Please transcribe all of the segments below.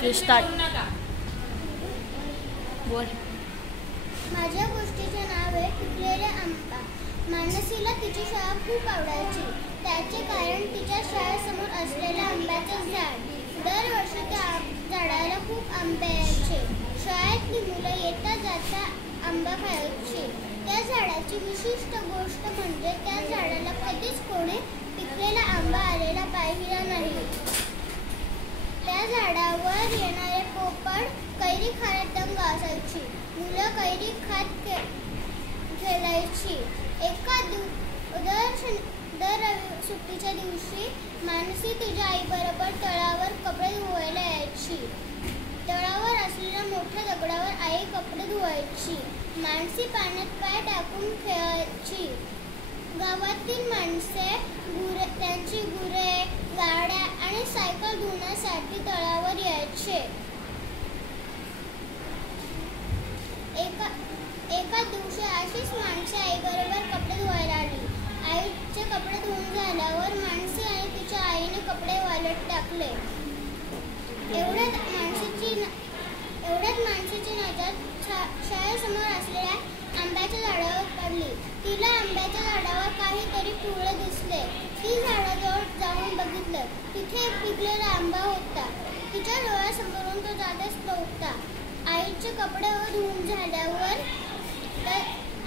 Okay start बोल. माझ्या गोष्टीचे नाव आहे पिकलेला आंबा. मानसीला तिची शाळा खूप आवडायची. त्याचे कारण तिच्या शाळेसमोर असलेलं आंब्याचं झाड. दरवर्षी त्या झाडाला खूप आंबे यायचे. शाळेतली मुलं येता जाता आंबा खायची. त्या झाडाची विशिष्ट गोष्ट म्हणजे त्या झाडाला कधीच कोणी पिकलेला आंबा आलेला पाहिला नाही. त्या झाडावर येणारे पोपट कैरी खाण्यात दंग असायची. मुलं कैरी खात खेळायची. दर सुट्टीच्या दिवशी मानसी तिच्या आईबरोबर तळावर कपडे धुवायला यायची. तळावर असलेल्या मोठ्या दगडावर आई कपडे धुवायची. मानसी पाण्यात पाय टाकून खेळायची. गावातील माणसे त्यांची गुरे, गाड्या आणि सायकल धुण्यासाठी तळावर यायचे. एका दिवशी अशीच माणसे आईबरोबर कपडे धुवायला आली. आईचे कपडे धुवून झाल्यावर मानसी आणि तिच्या आईने कपडे वाळत टाकले. एवढ्यात मानसीची नजर शाळेसमोर असलेल्या आंब्याच्या झाडावर पडली. तिला आंब्याच्या झाडावर काहीतरी पिवळे दिसले. ती झाडाजवळ जाऊन बघितलं. तिथे एक पिकलेला आंबा होता. तिच्या डोळ्यासमोरून तो जातच नव्हता. आईचे कपडे धुवून झाल्यावर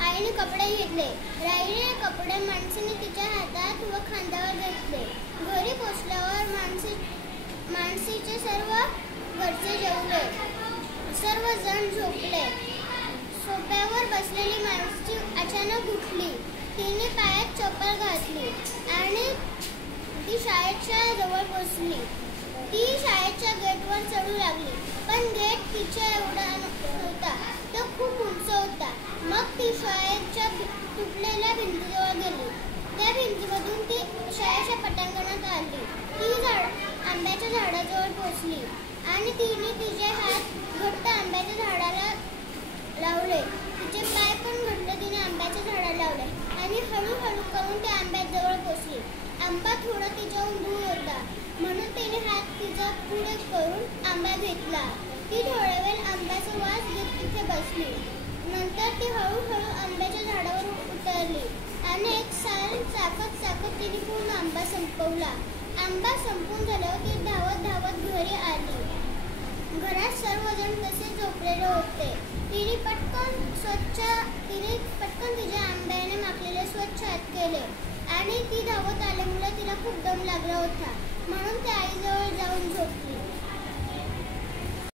आईने कपडे घेतले. राहिलेले कपडे मानसीने तिच्या हातात व खांद्यावर घेतले. घरी पोचल्यावर मानसीचे सर्व घरचे जेवले. सर्वजण झोपले. सोफ्यावर बसलेली मानसी अचानक उठली. तिने पायात चप्पल घातली आणि ती शाळेच्या जवळ पोचली. ती शाळेच्या गेटवर चढू लागली, पण गेट तिच्या एवढा नव्हता. तो खूप उंच होता. मग ती शाळेच्या तुटलेल्या भिंतीजवळ गेली. त्या भिंतीमधून ती शाळेच्या पटांगणात आली. ती आंब्याच्या झाडाजवळ पोचली आणि तिने तिचे हात घट्ट आंब्याच्या झाडाला लावले. तिचे पाय पण घट्ट तिने आंब्याच्या झाडाला लावले आणि हळूहळू करून ती आंब्याजवळ पोचली. आंबा थोडा तिच्याहून दूर होता, म्हणून तिने हात तिचा पुढे करून आंबा घेतला. ती थोडा वेळ आंब्याचा वास घेत तिथे बसली. नंतर ती हळूहळू आंब्याच्या झाडावर उतरली आणि एक साल चाकत तिने पूर्ण आंबा संपवला. आंबा संपून झाल्यावर ती धावत घरी आली. घरात सर्वजण तसे झोपलेले होते. तिने पटकन तिच्या आंब्याने माखलेले स्वच्छ हात केले आणि ती धावत आल्यामुळे तिला खूप दम लागला होता, म्हणून ती आईजवळ जाऊन झोपली.